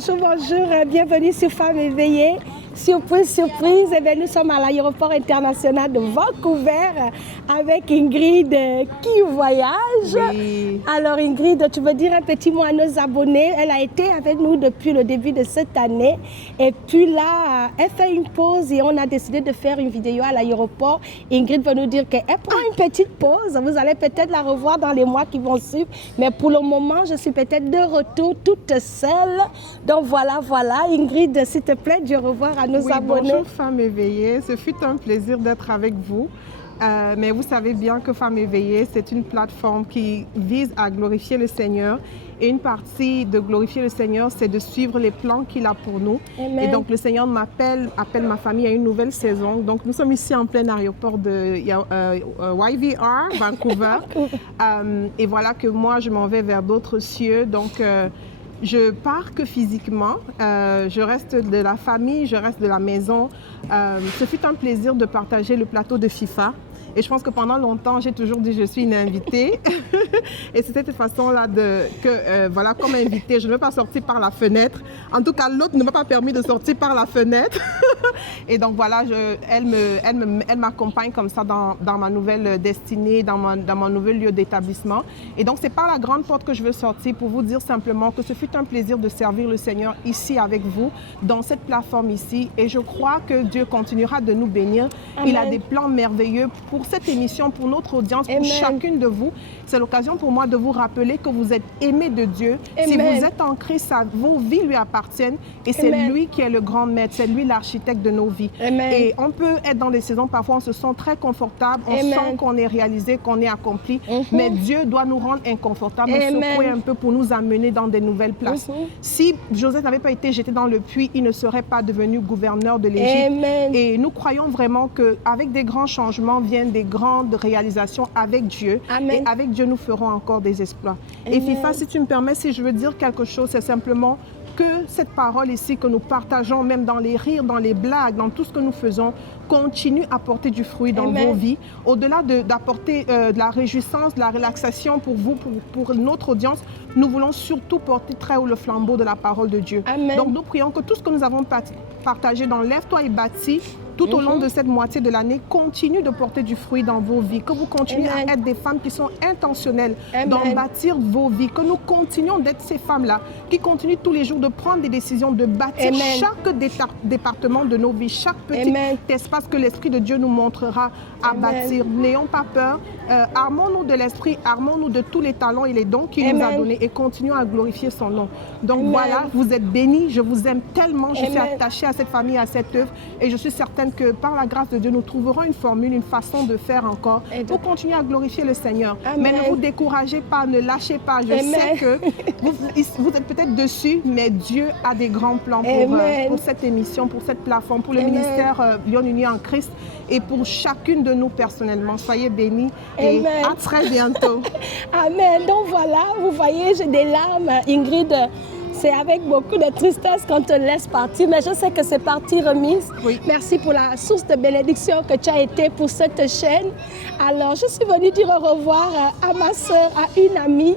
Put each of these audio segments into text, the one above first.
bonjour, bonjour. Bienvenue sur Femmes éveillées. Surprise, surprise. Eh bien, nous sommes à l'aéroport international de Vancouver avec Ingrid qui voyage. Oui. Alors Ingrid, tu veux dire un petit mot à nos abonnés? Elle a été avec nous depuis le début de cette année. Et puis là, elle fait une pause et on a décidé de faire une vidéo à l'aéroport. Ingrid va nous dire qu'elle prend une petite pause. Vous allez peut-être la revoir dans les mois qui vont suivre. Mais pour le moment, je suis peut-être de retour toute seule. Donc voilà. Ingrid, s'il te plaît, dis au revoir à nos abonnés. Bonjour Femmes éveillées, ce fut un plaisir d'être avec vous. Mais vous savez bien que Femmes éveillées, c'est une plateforme qui vise à glorifier le Seigneur. Et une partie de glorifier le Seigneur, c'est de suivre les plans qu'il a pour nous. Amen. Et donc le Seigneur appelle ma famille à une nouvelle saison. Donc nous sommes ici en plein aéroport de YVR, Vancouver. Et voilà que moi, je m'en vais vers d'autres cieux. Donc je pars que physiquement, je reste de la famille, je reste de la maison. Ce fut un plaisir de partager le plateau de FIFA. Et je pense que pendant longtemps, j'ai toujours dit que je suis une invitée. Et c'est cette façon-là voilà, comme invitée, je ne veux pas sortir par la fenêtre. En tout cas, l'autre ne m'a pas permis de sortir par la fenêtre. Et donc voilà, elle m'accompagne comme ça dans ma nouvelle destinée, dans mon nouvel lieu d'établissement. Et donc c'est par la grande porte que je veux sortir pour vous dire simplement que ce fut un plaisir de servir le Seigneur ici avec vous, dans cette plateforme ici. Et je crois que Dieu continuera de nous bénir. Amen. Il a des plans merveilleux pour cette émission, pour notre audience, pour chacune de vous. C'est l'occasion pour moi de vous rappeler que vous êtes aimés de Dieu. Amen. Si vous êtes en Christ, vos vies lui appartiennent et c'est lui qui est le grand maître, c'est lui l'architecte de nos vies. Amen. Et on peut être dans des saisons, parfois on se sent très confortable, on sent qu'on est réalisé, qu'on est accompli, mais Dieu doit nous rendre inconfortables, nous secouer un peu pour nous amener dans des nouvelles places. Si Joseph n'avait pas été jeté dans le puits, il ne serait pas devenu gouverneur de l'Égypte. Et nous croyons vraiment qu'avec des grands changements viennent des grandes réalisations avec Dieu. Amen. Et avec Dieu, nous ferons encore des exploits. Amen. Et FIFA, si tu me permets, si je veux dire quelque chose, c'est simplement que cette parole ici que nous partageons, même dans les rires, dans les blagues, dans tout ce que nous faisons, continue à porter du fruit dans vos vies. Au-delà d'apporter de la réjouissance, de la relaxation pour vous, pour notre audience, nous voulons surtout porter très haut le flambeau de la parole de Dieu. Amen. Donc nous prions que tout ce que nous avons partagé dans Lève-toi et bâtis, tout au long de cette moitié de l'année, continue de porter du fruit dans vos vies, que vous continuez à être des femmes qui sont intentionnelles dans bâtir vos vies, que nous continuons d'être ces femmes-là qui continuent tous les jours de prendre des décisions, de bâtir chaque département de nos vies, chaque petit espace que l'Esprit de Dieu nous montrera à bâtir. N'ayons pas peur, armons-nous de l'Esprit, armons-nous de tous les talents et les dons qu'il nous a donnés et continuons à glorifier son nom. Donc voilà, vous êtes bénis, je vous aime tellement, je suis attachée à cette famille, à cette œuvre et je suis certaine que par la grâce de Dieu, nous trouverons une formule, une façon de faire encore pour continuer à glorifier le Seigneur. Amen. Mais ne vous découragez pas, ne lâchez pas. Je sais que vous êtes peut-être dessus, mais Dieu a des grands plans pour cette émission, pour cette plateforme, pour le ministère Lyon Uni en Christ et pour chacune de nous personnellement. Soyez bénis et à très bientôt. Amen. Donc voilà, vous voyez, j'ai des larmes, Ingrid. C'est avec beaucoup de tristesse qu'on te laisse partir, mais je sais que c'est partie remise. Oui. Merci pour la source de bénédiction que tu as été pour cette chaîne. Alors, je suis venue dire au revoir à ma soeur, à une amie.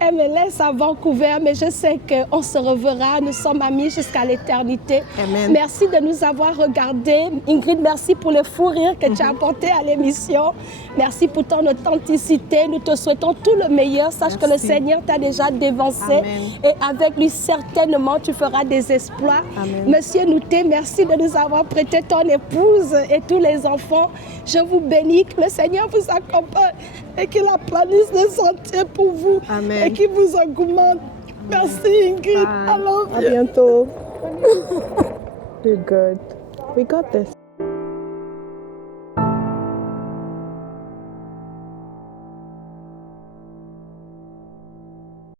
Elle me laisse à Vancouver, mais je sais qu'on se reverra. Nous sommes amis jusqu'à l'éternité. Merci de nous avoir regardés. Ingrid, merci pour le fou rire que tu as apporté à l'émission. Merci pour ton authenticité. Nous te souhaitons tout le meilleur. Sache que le Seigneur t'a déjà dévancé. Et avec lui, certainement, tu feras des exploits. Monsieur Nouté, merci de nous avoir prêté ton épouse et tous les enfants. Je vous bénis. Que le Seigneur vous accompagne et qu'il aplanisse les sentiers pour vous. Et qu'il vous augmente. Merci Ingrid. I love you. À bientôt. You're good. We got this.